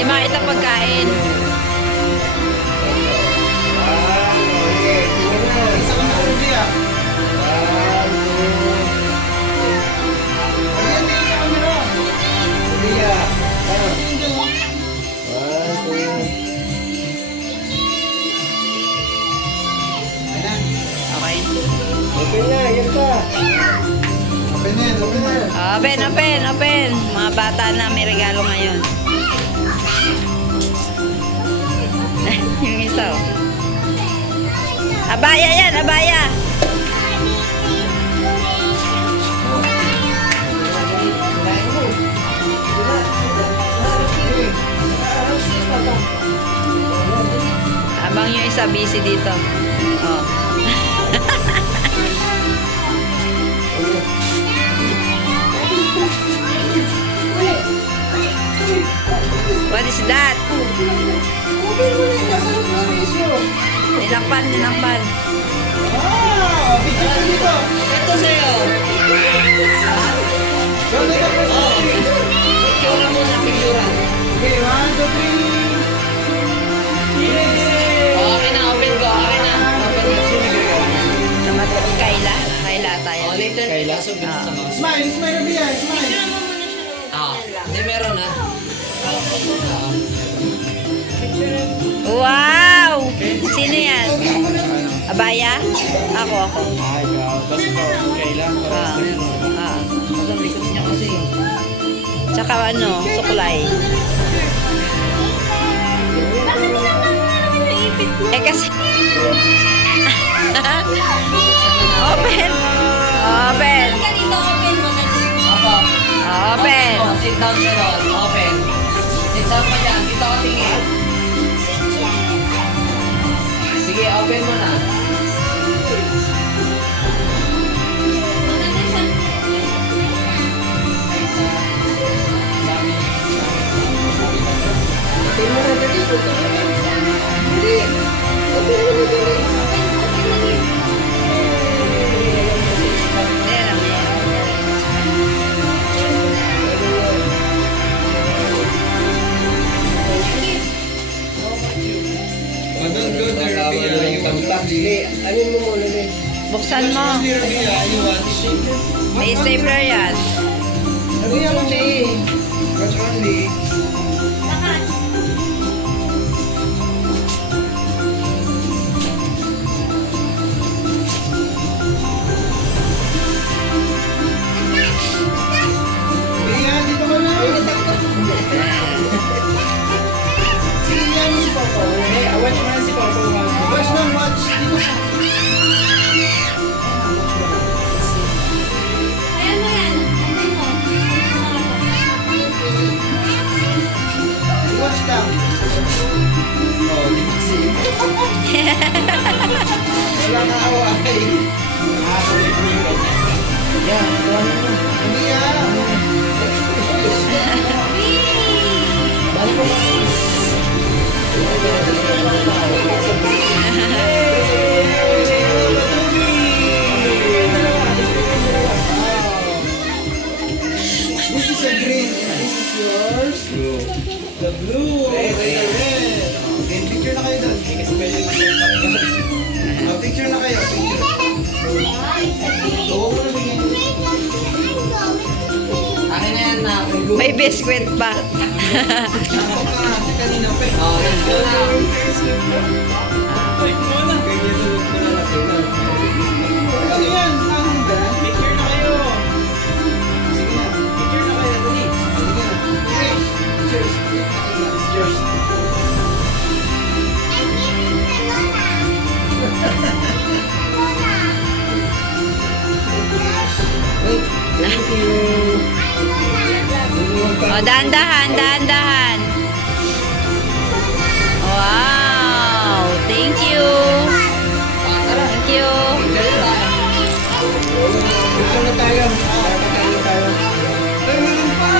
Hindi makita pagkain. Isa ka na ulit niya. Ayan, tingin ka camera. Liya. Okay. Open na, yan pa. Open na, open na. Open, open, open. Mga bata na may regalo ngayon. Yung isa, oh. Abaya yan, abaya. Habang yung isa busy dito. Oh. What is that? Ninakpan, ninakpan. Ah, picture dito. Ito sa'yo. Picture mo na, picture. Okay, 1, 2, 3. Oh, okay na, open ko. Okay na. Namat Kayla? Kayla tayo. Kayla, so Smile, smile na biya, smile. hindi meron na. Wow! Sino yan? Abaya? Ako, ako. Ah, ikaw. Tapos ikaw, Kayla. Ah, ah. Likod niya kasi. Tsaka ano, suklay. Eh kasi... Open! Open! Apo. Open! Oh, sit down ka doon. Open. Sit down ka dyan. Dito ka tingin. Sige, open mo na. Ayan lang yan. Don't go there, Rabia. You want to dili. Ano mo muna ni? Buksan mo. Rabia, you want to shake? May stapler yan. Rabia, only. Watch only. Rabia, dito ka na. Sige, yan si Papa. Watch mo na si Papa. Watch na, watch. Dito ka. Watch lang. Oh, di kasi. Wala na away. Yan, tuwan mo. Hindi yan. Balik mo. This is a green and this is yours. The blue. And the red. Okay, picture na kayo doon. Picture na kayo. Picture. Oo, mo na bigyan. Akin na yan na. May biskwit pa. Ako ka kasi kanina pa eh. Oh, let's go na. Ganyan tulog ko na natin. Ano yan? Ang ba? Picture na kayo. Sige na. Picture na kayo. Dali. Sige na. Cheers. Cheers. Wait. Thank you. O, dahan-dahan, dahan-dahan. Wow! Thank you! Thank you! Picture na tayo. Picture na tayo. Ay, meron pa.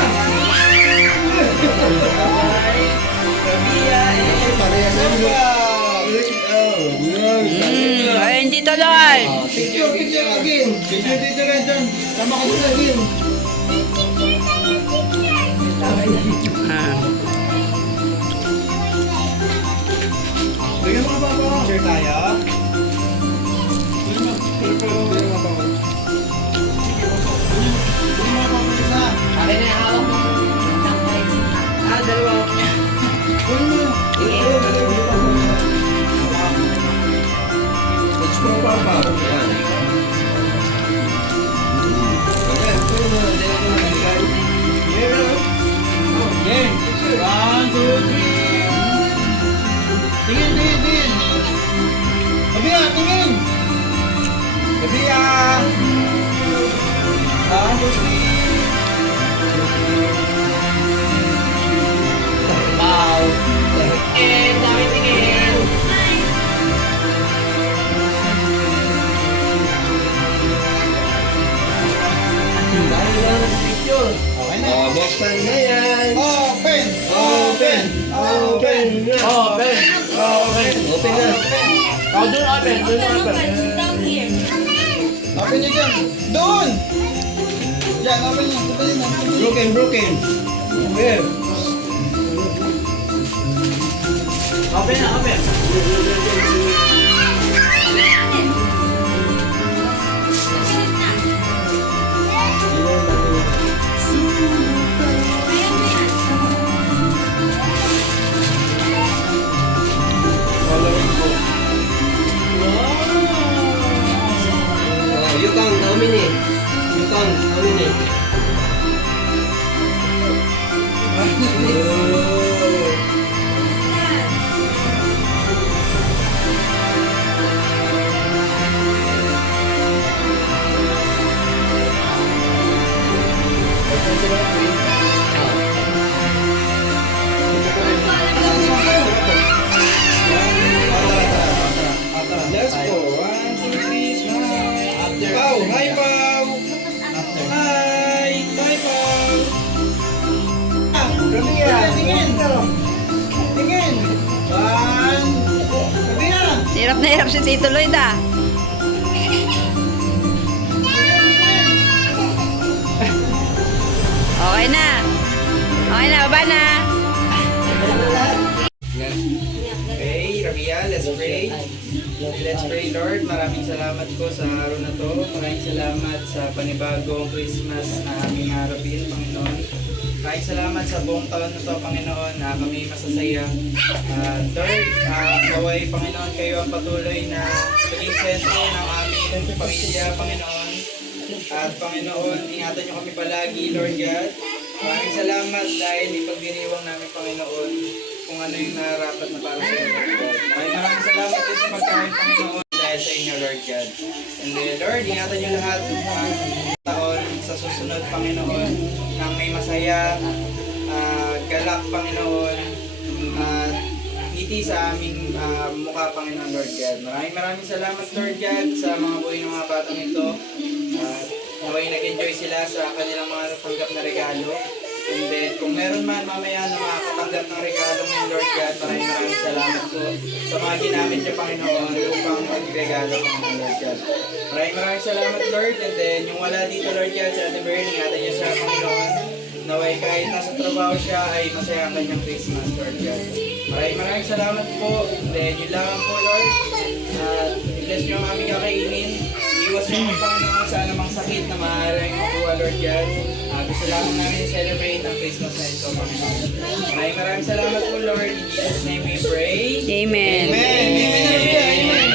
Rabia and Parehas na ba? Ayun, Tito Lord! Picture, picture again. Picture dito rin dyan. Sama ka dun again. Ah. tayo. Kunin mo. Kunin mo ba? Kunin mo ba isa? Akin na yung hawak mo. Dalawa. Kunin mo. Let's go, Papa. Yan. Okay, kunin mo. Dalawa mo na bigay. Okay. 1, 2, 3. Tingin, tingin, tingin. Kabila, tingin. Kabila. 1, 2, 3. Wow. Dami tingin. Dahil lang ng picture. Okay na. Buksan na yan. Open! Open! Open! Open. Open. Open na. Oh, doon open. Doon open. Open nyo dyan. Doon! Yan, open nyo. Open nyo. Broken, broken. Where? Open na, open. You count how many? You count how many? Let's go. 1, 2, 3, smile. Pau, hi Pau. Hi, bye Pau. Rabia, tingin. Tingin. 1. Rabia. Hirap na hirap si Tito Lloyd ah. Okay na. Okay na, baba na. Okay, Rabia, let's pray. Let's pray, Lord. Maraming salamat po sa araw na to. Maraming salamat sa panibagong Christmas na aming harapin, Panginoon. Maraming salamat sa buong taon na to, Panginoon, na kami masasaya. Lord, naway, Panginoon, kayo ang patuloy na maging sentro ng aming pamilya, Panginoon. At Panginoon, ingatan niyo kami palagi, Lord God. Maraming salamat dahil ipagdiriwang namin, Panginoon, kung ano yung narapat na para sa inyo, Lord God. Maraming salamat din sa pagkain, Panginoon, dahil sa inyo, Lord God. And then, Lord, ingatan niyo lahat ng taon sa susunod, Panginoon, nang may masaya, galak, Panginoon, at ngiti sa aming mukha, Panginoon, Lord God. Maraming salamat, Lord God, sa mga buhay ng mga batang ito. Naway nag-enjoy sila sa kanilang mga natanggap na regalo. And then, kung meron man mamaya na makakatanggap ng regalo ng Lord God, maraming salamat po sa mga ginamit niyo, Panginoon, upang mag-regalo ng Lord God. Maraming salamat, Lord. And then, yung wala dito, Lord God, sa Ate Bern, ingatan niyo siya, Panginoon. Naway kahit nasa trabaho siya, ay masaya ang kanyang Christmas, Lord God. Maraming salamat po. And then, yun lang po, Lord. I-bless niyo ang aming kakainin. Iwas niyo ang Panginoon sa anumang sakit na maaaring makuha, Lord God. Gusto lamang namin celebrate ang Christmas na ito, Panginoon. Maraming salamat po, Lord. In Jesus' name we pray. Amen. Amen. Amen.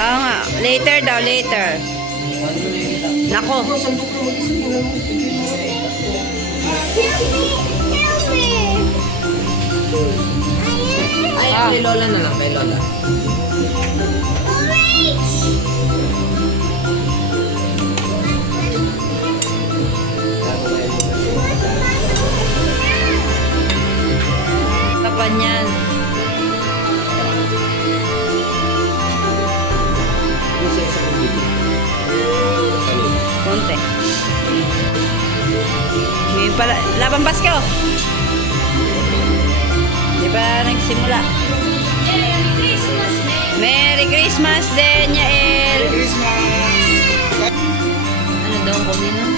Oo nga. Later daw, later. Nako. Ay, kay Lola na lang, kay Lola. Kapan yan. Konti. Ngayon pala, labang Pasko. Di ba nagsimula? Merry Christmas! Christmas din, Yael! Merry Christmas! Ano daw ang kunin nun?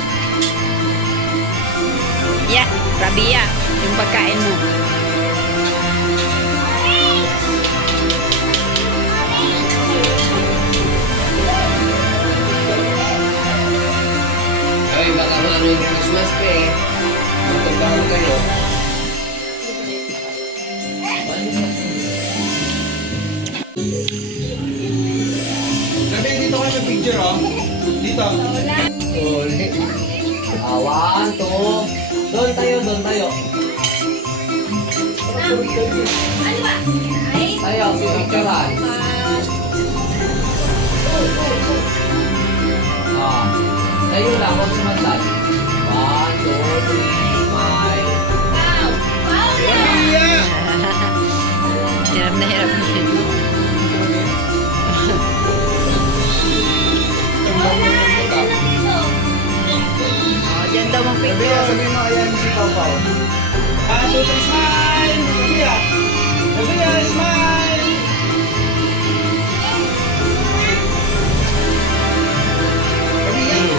Yeah, Rabia. Yung pagkain mo. Ay, baka maraming Christmas pa eh. Magpagbago kayo. Sabi, dito kayo sa picture, oh. Dito. Ulit. Awan, to. Doon tayo, doon tayo. Tayo, pipicturean. Ah, tayo lang, huwag sumantan. 1, 2, 3, smile. Rabia! Hirap na hirap na. Oh, dyan daw ang Rabia, picture. sabi mo, ayan si Pau Pau. 1, 2, 3, smile! Rabia! Rabia, smile! Rabia!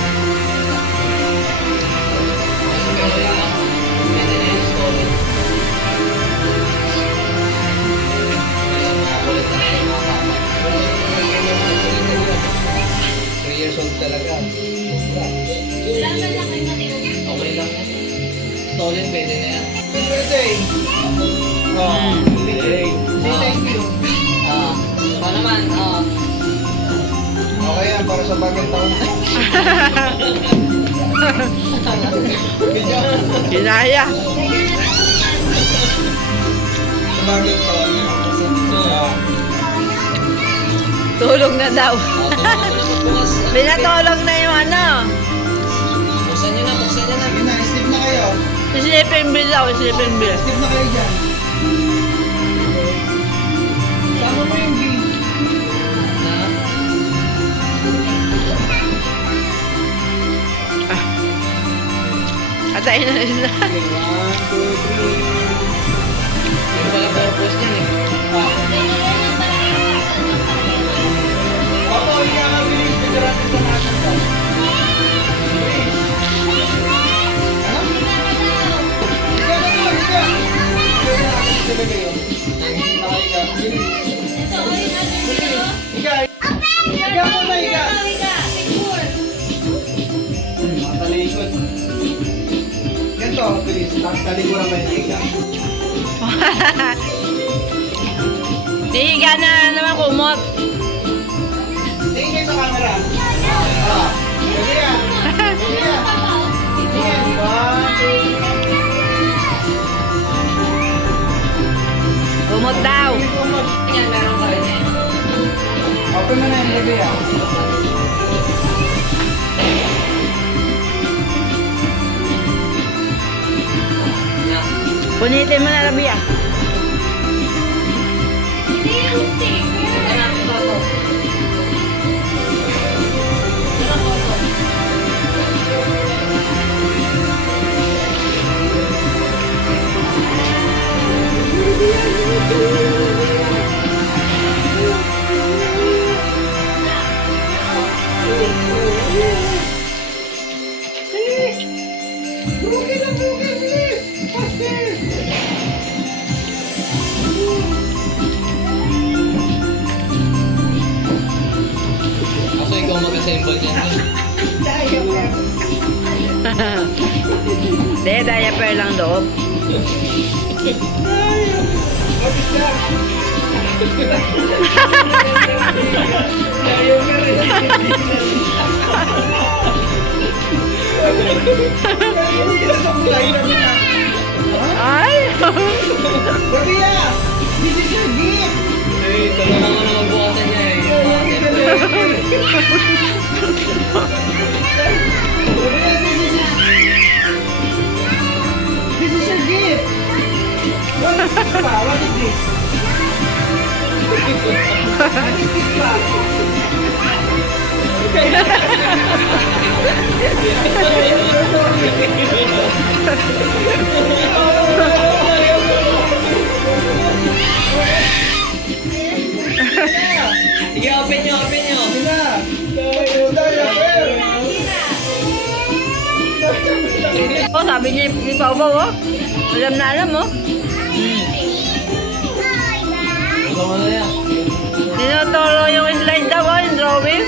Years old talaga. Okay lang yan. Stolen, pwede na yan. Happy birthday! Oh, birthday. Say thank you. Pa naman, Okay yan, para sa bagong taon. Video. Kinaya. Sa bagong taon. Tulog na daw. tulungan ko na magbukas. Pinatulog na yung ano. Buksan nyo na, buksan nyo na. Sige na, sleep na kayo. Sleeping bill daw, sleeping bill. Sleep na kayo dyan. Sama mo yung bill. Na, Atayin na nila. Okay, 1, 2, 3. yung pala purpose niyan eh. Opo, hindi ka mabilis. Pagkarating sa natin to. Ano? Higa na to, higa. Higa na natin sa bebe yun. Nakahiga. Bilis. Higa. Higa muna, higa. Makalikot. Ganito, bilis. Talikuran ba yung higa? Hihiga na naman kumot. Tingin kayo sa camera. Sige yan. Sige yan. Sige yan. 1, 2, Kumot daw. Yan, meron ka rin eh. Open mo na yung bebe ah. Yan. Punitin mo na, Rabia. Yan, ito, ito. Bukin na bukin, bilis! Faster! Kaso ikaw mag-assemble yan. Hindi, diaper lang loob. What is that? Hindi na sa kulay na niya. Ay! Rabia! This is your gift! Eh, tulungan ko na magbukasan niya eh. Rabia, this is your gift! What is this pa? What is this? What is this pa? Sige, open ni Pao-Pao, oh. Alam na alam, oh. Ito mo na yan. Tinuturo yung slide daw, oh, yung drawing.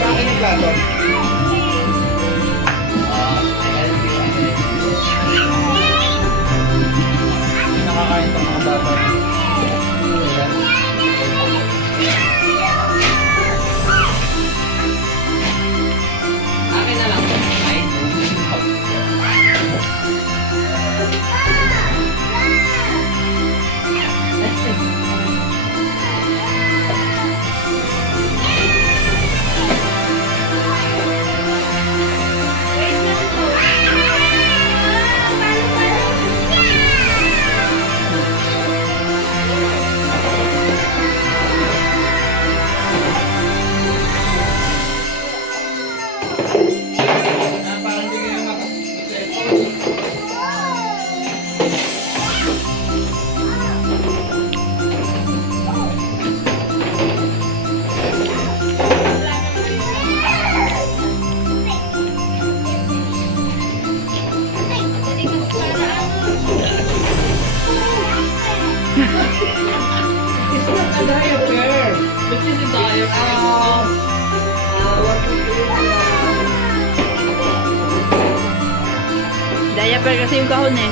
Bakit yung plato? Nakakain itong mga bata. Akin na lang. Kain. Parang hindi kayo mag-cellphone. It's not a diaper. Ba't hindi tayo? What we do, Diaper kasi yung kahon, eh.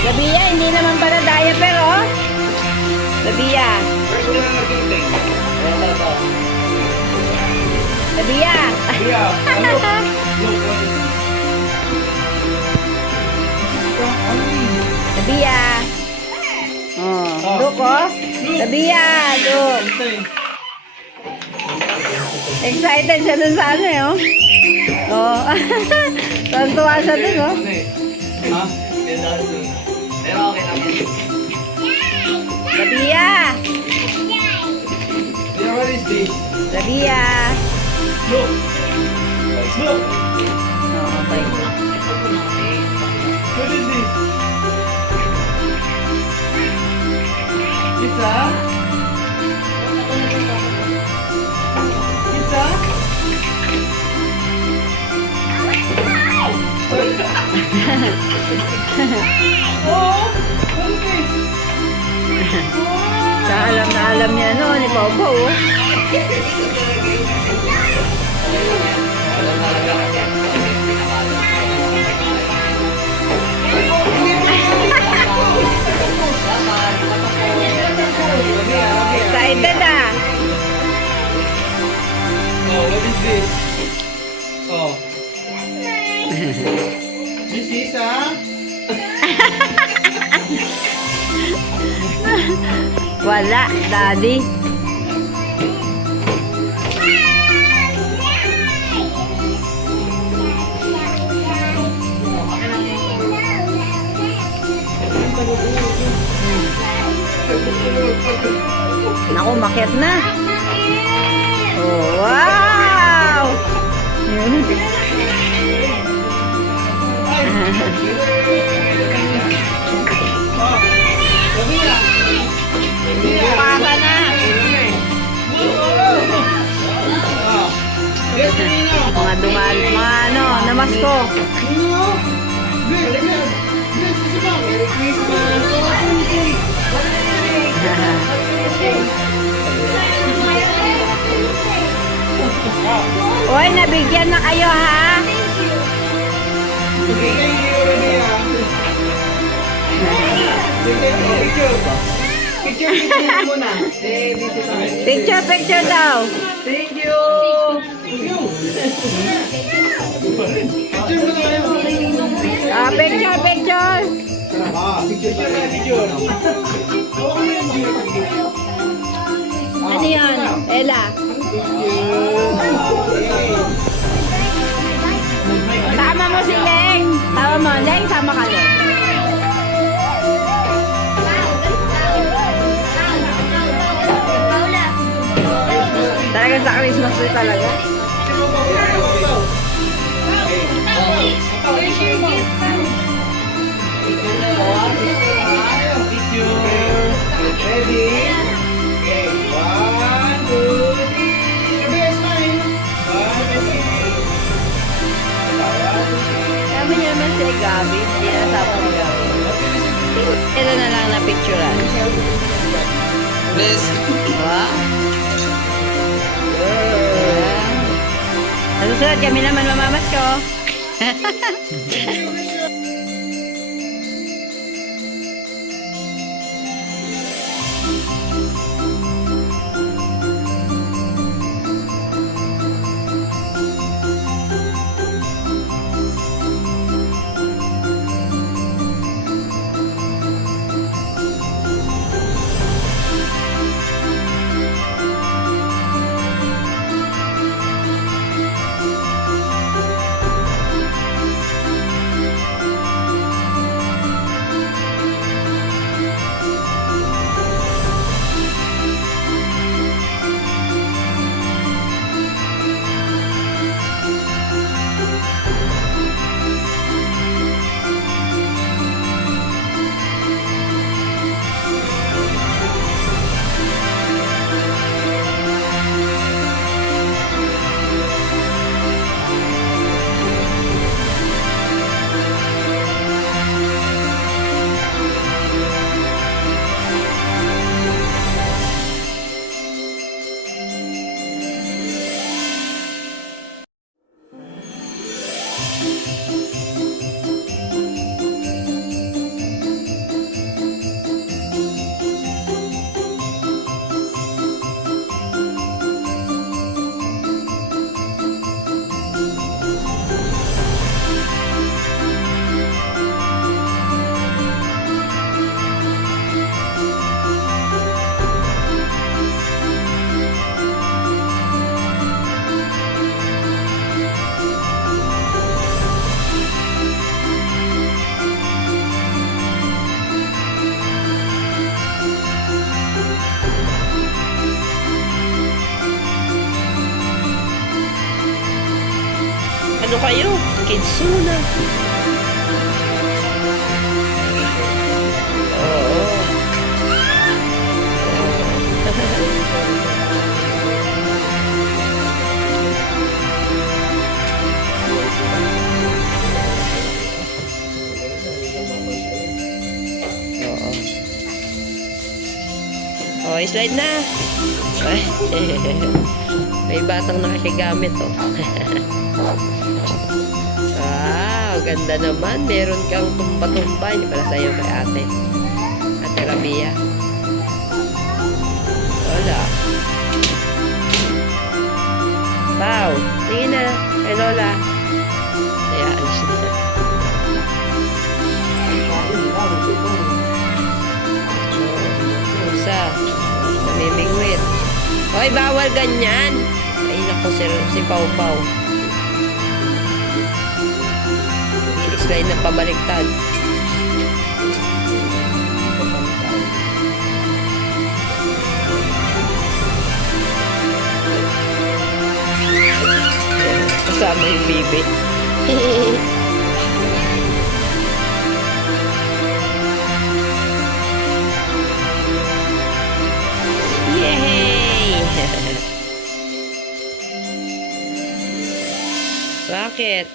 Labiya, hindi naman para diaper, oh. Labiya. Where's the naging Labiya. Yeah. Look, what is Labiya. Oh, look, oh. Labiya, look. Excited siya dun sa ano, eh, oh. Oh. Tuwan-tuwa siya dun, oh. Ha? Pero okay lang yan. Labiya. Yeah, what is this? Labiya. Look. Look. Oh, okay. What is this? Pizza? Pizza? Oh, what is this? Sa alam na alam niya, no, ni Pao-Pao, oh. Alam talaga kasi. Excited, ah. Oh, what is this? Oh. This is Wala, daddy. Naku, makit na. Oh, wow! Buka ka na. Yes, Nino. Mga dumal, mga ano, namasko. Nino. Yes, yes. Yes, Isabel. Merry Christmas. Uy, nabigyan na kayo, ha? Okay, thank you, Olivia. Picture. Picture muna. Picture, picture daw. Thank you. Picture mo tayo. Ah, picture, picture. Picture na, picture. Ano yan? Ella. Sama mo si Leng. Sama mo. Leng, sama ka, Leng. Talagang sa Christmas tree talaga. Ready? Okay, 1, 2, 3. Ready, smile. 1, 2, 3. Sabi niya naman si Gabi. Hindi na sabi ni Gabi. Ito na lang na picturean. Bless. Wow. Sa susunod kami naman mamamas ko. Ano kayo? Kidsuna. Oo. Oo. Oh, slide na. Ay, may batang nakakigamit, oh. Wow, ganda naman. Meron kang tumba-tumba. Hindi pala sa'yo kay ate. Ate Rabia. Lola. Wow, tingin na. Kay Lola. Ayan, alis na. Isa. Namimingwit. Hoy, bawal ganyan. Ay, naku, si Pau Pau. I-slide na pabaliktad. Kasama yung bibi. Yay! Bakit?